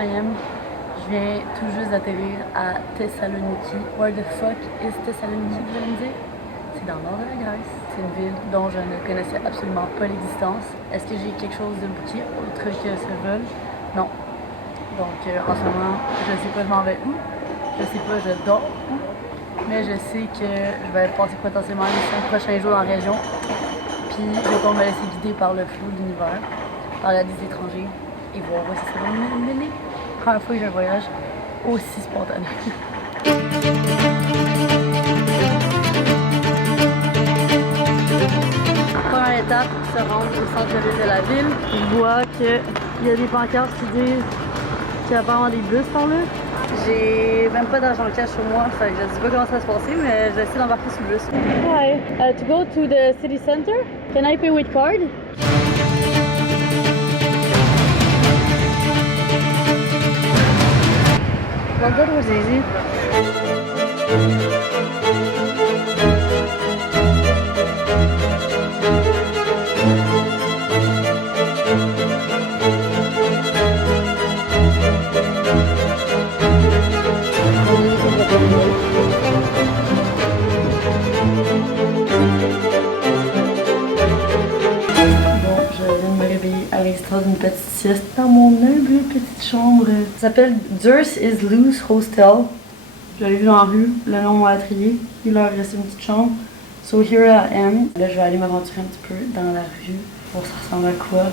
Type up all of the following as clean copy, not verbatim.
I am. Je viens tout juste d'atterrir à Thessaloniki. Where the fuck is Thessaloniki, vous allez me dire? C'est dans le nord de la Grèce. C'est une ville dont je ne connaissais absolument pas l'existence. Est-ce que j'ai quelque chose de booké autre que ce vol? Non. Donc en ce moment, je sais pas je m'en vais où. Je sais pas je dors où. Mais je sais que je vais passer potentiellement les 5 prochains jours en région. Puis je vais pas me laisser guider par le flou de l'univers, par la des étrangers et voir où ça va me mener. Première fois que j'ai un voyage aussi spontané. Première étape, se rendre au centre-ville de la ville. Je vois qu'il y a des pancartes qui disent qu'il y a apparemment des bus par là. J'ai même pas d'argent cash sur moi, fait que je sais pas comment ça va se passer, mais je vais essayer d'embarquer sur le bus. Hi, to go to the city center, can I pay with card? Well, that was easy. D'une petite sieste dans mon humble petite chambre. Ça s'appelle Durs is Loose Hostel. Je l'ai vu dans la rue, le nom m'a attrayé. Il leur restait une petite chambre. So here I am. Là, je vais aller m'aventurer un petit peu dans la rue. Voir ça ressemble à quoi.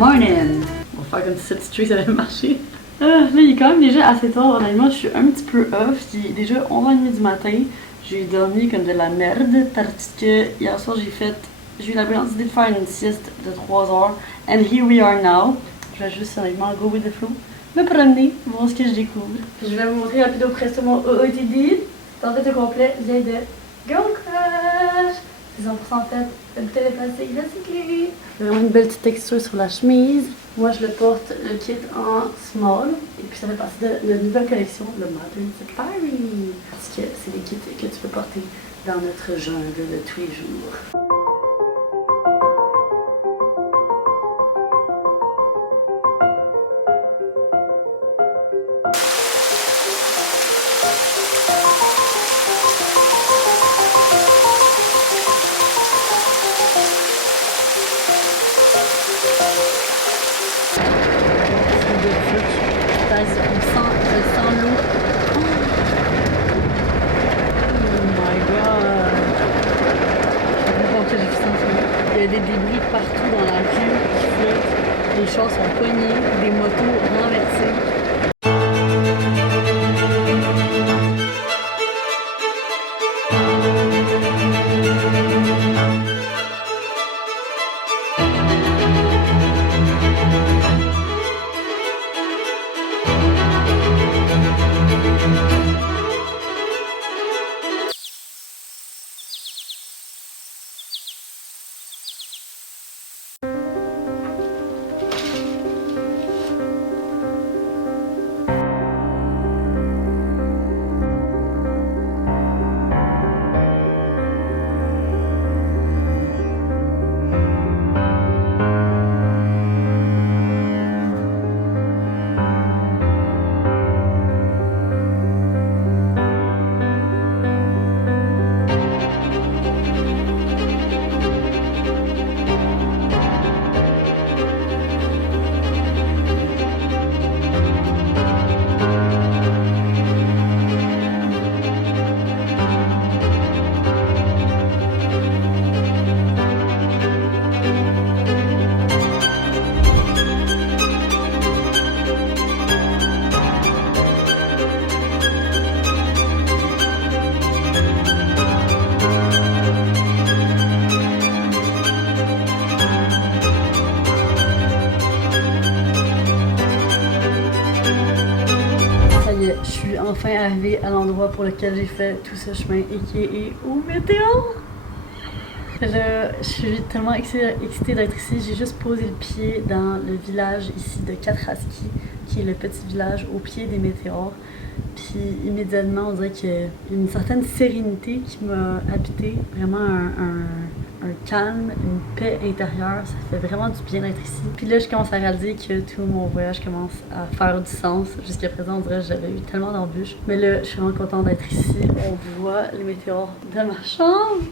Morning! On va faire comme si cette streak ça allait marcher. Là, il est quand même déjà assez tard. Honnêtement, je suis un petit peu off. Il est déjà 11h30 du matin. J'ai dormi comme de la merde parce que hier soir, j'ai eu la brillante idée de faire une sieste de 3 heures. And here we are now. Je vais juste honnêtement go with the flow. Me promener, voir ce que je découvre. Je vais vous montrer rapido presto mon OOTD. C'est en fait au complet, vient de Girl Crush! C'est 100% fait, le télépassé recyclé. Vraiment une belle petite texture sur la chemise. Moi je le porte le kit en small. Et puis ça fait partie de la nouvelle collection, le Modern Safari. Parce que c'est des kits que tu peux porter dans notre jungle de tous les jours. Je sens l'eau. Oh my god! Je sais pas que j'ai vu ça. Il y a des débris partout dans la rue qui flottent. Les chars sont pognés, des motos renversées. enfin arrivé à l'endroit pour lequel j'ai fait tout ce chemin et qui est au météore. Là, je suis tellement excitée d'être ici. J'ai juste posé le pied dans le village ici de Katraski, qui est le petit village au pied des météores. Puis immédiatement, on dirait qu'il y a une certaine sérénité qui m'a habité, vraiment un calme, une paix intérieure. Ça fait vraiment du bien d'être ici. Puis là, je commence à réaliser que tout mon voyage commence à faire du sens. Jusqu'à présent, on dirait que j'avais eu tellement d'embûches. Mais là, je suis vraiment contente d'être ici. On voit les météores de ma chambre.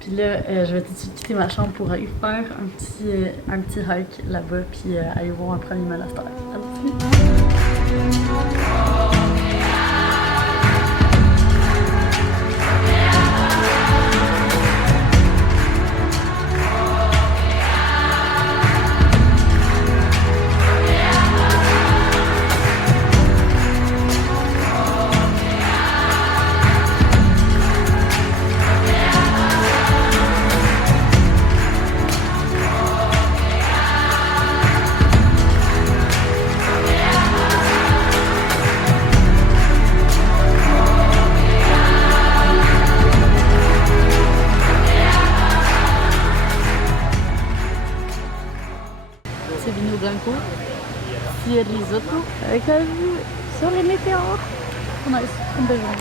Puis là, je vais tout de suite quitter ma chambre pour aller faire un petit hike là-bas, puis aller voir un premier monastère. C'est vino blanco, c'est risotto avec la vue sur les météores. On a une belle journée.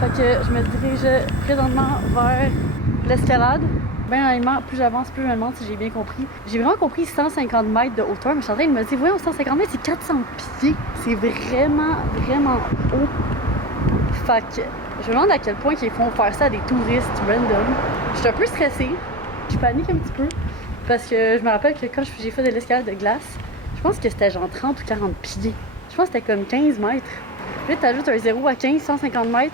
Fait que je me dirige présentement vers l'escalade. Ben honnêtement, plus j'avance, plus je me demande si j'ai bien compris. J'ai vraiment compris 150 mètres de hauteur, mais je suis en train de me dire, voyons, 150 mètres, c'est 400 pieds. C'est vraiment, vraiment haut. Fait que je me demande à quel point ils font faire ça à des touristes random. Je suis un peu stressée, je panique un petit peu, parce que je me rappelle que quand j'ai fait de l'escalade de glace, je pense que c'était genre 30 ou 40 pieds. Je pense que c'était comme 15 mètres. Puis là, t'ajoutes un 0 à 15, 150 mètres.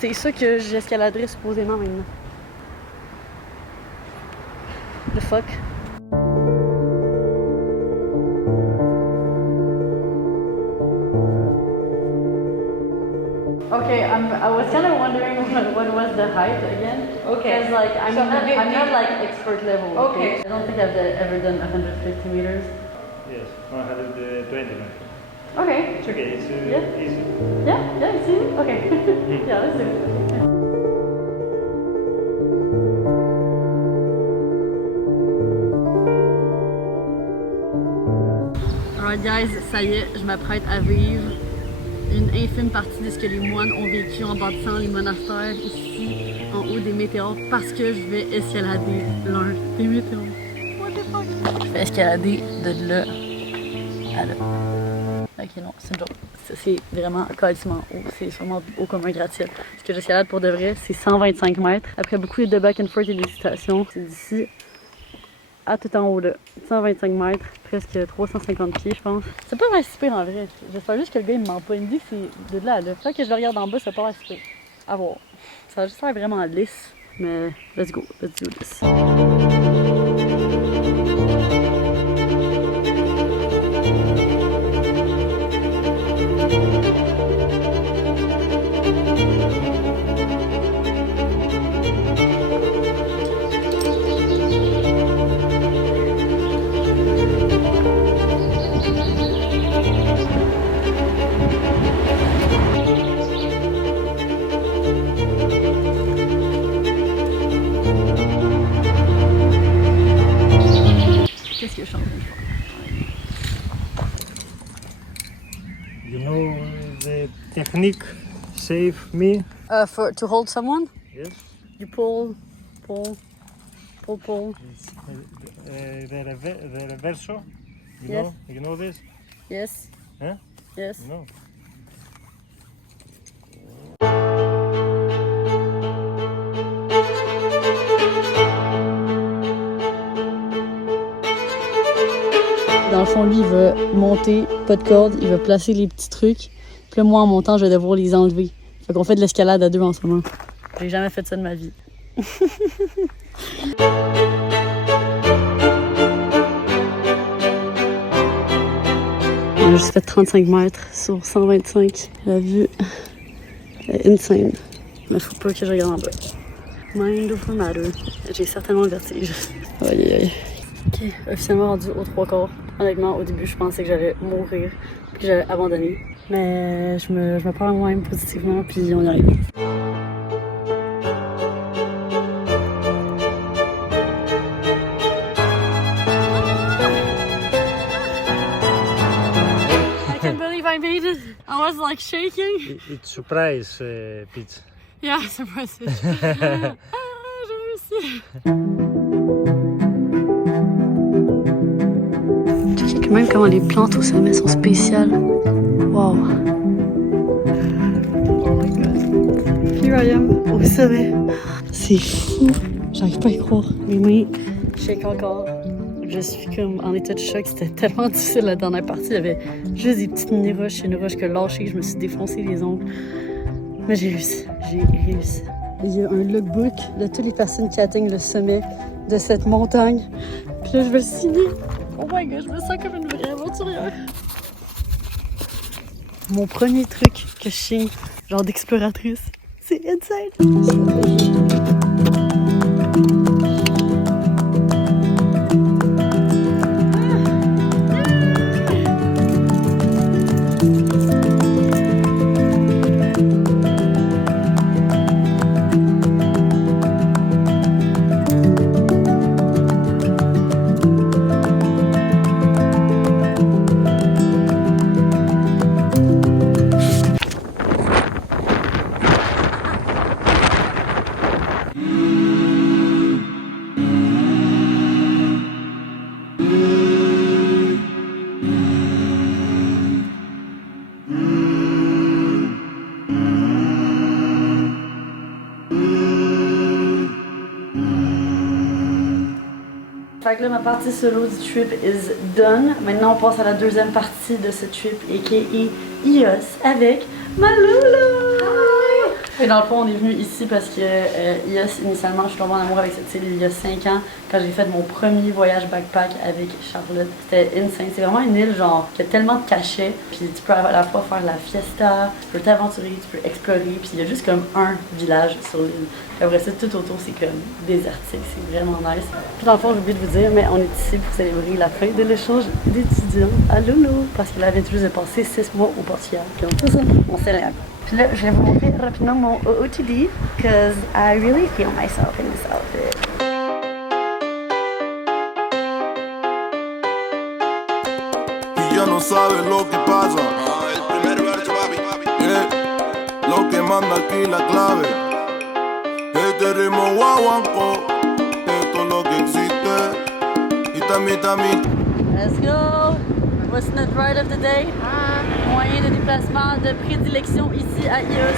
C'est ça que j'escaladerais supposément maintenant. The fuck? Okay, I was kind of wondering what was the height again. Okay. Because like I'm not like expert level. Okay. I don't think I've ever done 150 meters. Yes, 120 meters. Okay. It's okay, it's Yeah. easy. Yeah, it's easy? Okay. Yeah, let's do it. Alright guys, ça y est, je m'apprête à vivre une infime partie de ce que les moines ont vécu en bâtissant les monastères ici en haut des météores parce que je vais escalader l'un des météores. What the fuck? Je vais escalader de là à là. Ok, non, c'est une joke. C'est vraiment quasiment haut. C'est sûrement haut comme un gratte-ciel. Ce que j'escalade pour de vrai, c'est 125 mètres. Après beaucoup de back and forth et d'hésitation, c'est d'ici à tout en haut là. 125 mètres, presque 350 pieds, je pense. C'est pas mal si pire en vrai. J'espère juste que le gars il me ment pas. Il me dit que c'est de là à là. Tant que je le regarde en bas, c'est pas mal si pire. À voir. Ça va juste faire vraiment lisse. Mais let's go, let's do this. Qu'est-ce que je suis en train de faire? You know the technique save me? To hold someone, Yes. you pull. It's, the reverso. You Yes. know? You know this? Yes. Huh? Yes. No. Dans le fond, lui, il va monter, pas de corde, il va placer les petits trucs. Puis là, moi, en montant, je vais devoir les enlever. Fait qu'on fait de l'escalade à deux en ce moment. J'ai jamais fait ça de ma vie. On a juste fait 35 mètres sur 125. La vue est insane. Mais faut pas que je regarde en bas. Mind over matter. J'ai certainement le vertige. Aïe aïe aïe. Ok, officiellement rendu aux 3/4. Honnêtement, au début, je pensais que j'allais mourir puis que j'allais abandonner. Mais je me parle à moi-même positivement puis on y arrive. I can't believe I made it. I was like shaking. It's surprise pizza. Yeah, surprise. Ah, j'ai réussi. Checkez quand même comment les plantes au sommet sont spéciales. Wow. Oh my god. Here I am, au sommet. C'est fou. J'arrive pas à y croire. Mes mains shake encore. Je suis comme en état de choc. C'était tellement difficile la dernière partie. Il y avait juste des petites mini-roches. Une roche que lâchée. Je me suis défoncé les ongles. Mais j'ai réussi. J'ai réussi. Il y a un lookbook de toutes les personnes qui atteignent le sommet de cette montagne. Puis là, je vais le signer. Oh my god, je me sens comme une vraie aventurière. Mon premier truc que je signe, genre d'exploratrice, c'est insane. Fait que là, ma partie solo du trip is done. Maintenant, on passe à la deuxième partie de ce trip, a.k.a. Ios, avec ma loulou! Et dans le fond, on est venu ici parce que Ios, initialement, je suis tombée en amour avec cette île il y a 5 ans, quand j'ai fait mon premier voyage backpack avec Charlotte. C'était insane. C'est vraiment une île, genre, qui a tellement de cachets. Puis tu peux à la fois faire la fiesta, tu peux t'aventurer, tu peux explorer. Puis il y a juste comme un village sur l'île. Après ça, tout autour, c'est comme désertique. C'est vraiment nice. Puis dans le fond, j'ai oublié de vous dire, mais on est ici pour célébrer la fin de l'échange d'étudiants à Lolo. Parce qu'il avait juste de passer 6 mois au Portugal. Puis on fait ça, on célèbre. Puis là, je vais vous montrer rapidement mon OOTD, because I really feel myself in this outfit. Y ya no sabes lo que pasa. El primer verso, papi. Yeah. Lo que manda aquí la clave. Este ritmo guaguanco. Esto es lo que existe. Y también. Let's go! What's not ride of the day? Moyen de déplacement de prédilection ici à Ios.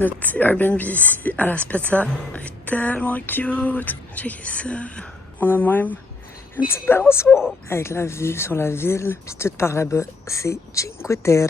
Notre petit Airbnb ici à la Spezia est tellement cute. Checkez ça. On a même une petite balançoire avec la vue sur la ville. Puis tout par là-bas, c'est Cinque Terre.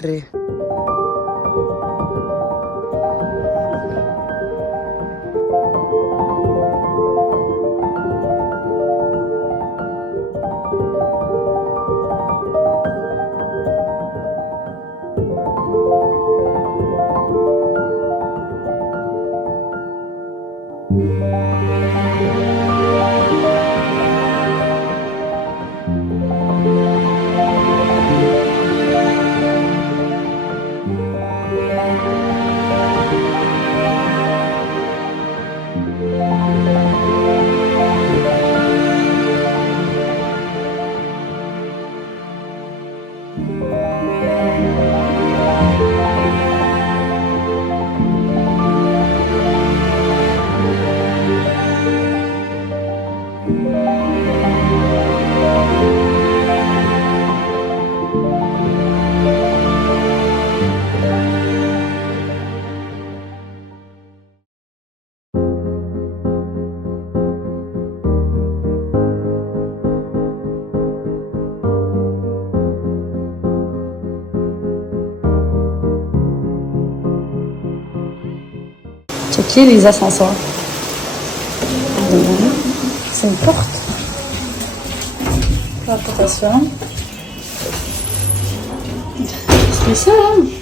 Checkez les ascenseurs. C'est une porte. Attention. C'est ça, hein?